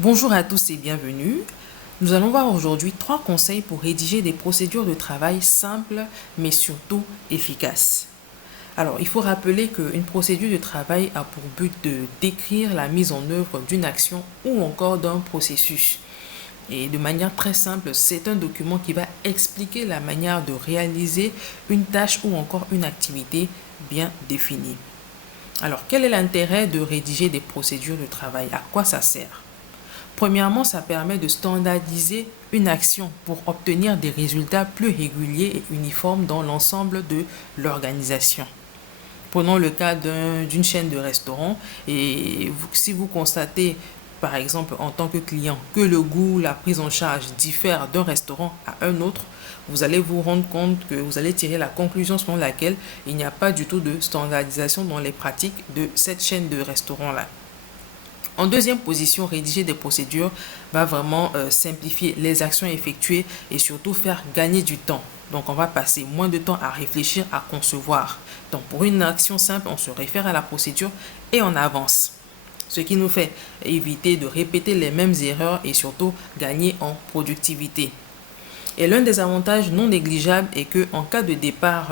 Bonjour à tous et bienvenue. Nous allons voir aujourd'hui 3 conseils pour rédiger des procédures de travail simples mais surtout efficaces. Alors, il faut rappeler qu'une procédure de travail a pour but de décrire la mise en œuvre d'une action ou encore d'un processus. Et de manière très simple, c'est un document qui va expliquer la manière de réaliser une tâche ou encore une activité bien définie. Alors, quel est l'intérêt de rédiger des procédures de travail? À quoi ça sert? Premièrement, ça permet de standardiser une action pour obtenir des résultats plus réguliers et uniformes dans l'ensemble de l'organisation. Prenons le cas d'une chaîne de restaurants et si vous constatez par exemple en tant que client que le goût, la prise en charge diffèrent d'un restaurant à un autre, vous allez vous rendre compte que vous allez tirer la conclusion selon laquelle il n'y a pas du tout de standardisation dans les pratiques de cette chaîne de restaurants-là. En deuxième position, rédiger des procédures va vraiment simplifier les actions effectuées et surtout faire gagner du temps. Donc, on va passer moins de temps à réfléchir, à concevoir. Donc, pour une action simple, on se réfère à la procédure et on avance. Ce qui nous fait éviter de répéter les mêmes erreurs et surtout gagner en productivité. Et l'un des avantages non négligeables est que en cas de départ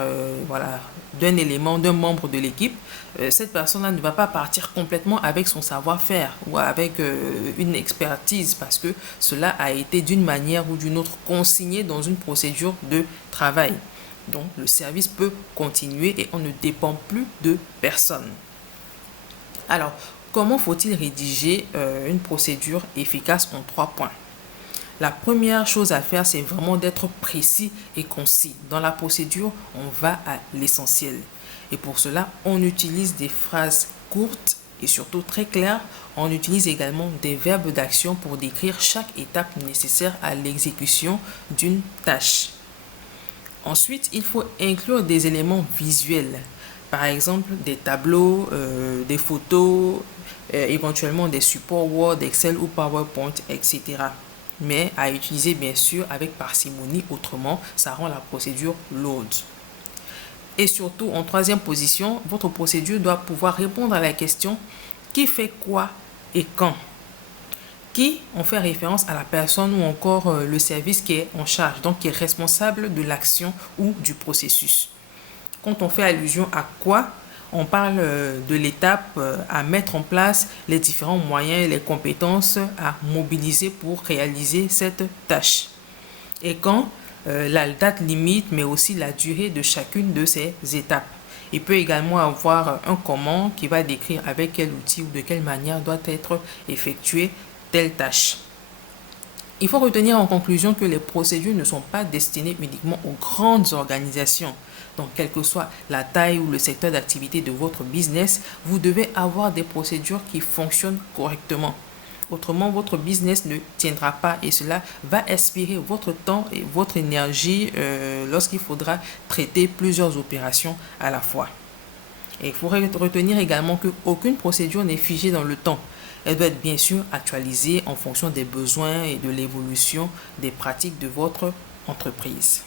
d'un élément, d'un membre de l'équipe, cette personne-là ne va pas partir complètement avec son savoir-faire ou avec une expertise parce que cela a été d'une manière ou d'une autre consigné dans une procédure de travail. Donc le service peut continuer et on ne dépend plus de personne. Alors, comment faut-il rédiger une procédure efficace en 3 points? La première chose à faire, c'est vraiment d'être précis et concis. Dans la procédure, on va à l'essentiel. Et pour cela, on utilise des phrases courtes et surtout très claires. On utilise également des verbes d'action pour décrire chaque étape nécessaire à l'exécution d'une tâche. Ensuite, il faut inclure des éléments visuels. Par exemple, des tableaux, des photos, éventuellement des supports Word, Excel ou PowerPoint, etc. Mais à utiliser bien sûr avec parcimonie, autrement ça rend la procédure lourde. Et surtout, en troisième position, votre procédure doit pouvoir répondre à la question qui fait quoi et quand. Qui, on fait référence à la personne ou encore le service qui est en charge, donc qui est responsable de l'action ou du processus. Quand on fait allusion à quoi, on parle de l'étape à mettre en place, les différents moyens et les compétences à mobiliser pour réaliser cette tâche. Et quand, la date limite, mais aussi la durée de chacune de ces étapes. Il peut également avoir un comment qui va décrire avec quel outil ou de quelle manière doit être effectuée telle tâche. Il faut retenir en conclusion que les procédures ne sont pas destinées uniquement aux grandes organisations. Donc, quelle que soit la taille ou le secteur d'activité de votre business, vous devez avoir des procédures qui fonctionnent correctement. Autrement, votre business ne tiendra pas et cela va aspirer votre temps et votre énergie lorsqu'il faudra traiter plusieurs opérations à la fois. Et il faut retenir également qu'aucune procédure n'est figée dans le temps. Elle doit être bien sûr actualisée en fonction des besoins et de l'évolution des pratiques de votre entreprise.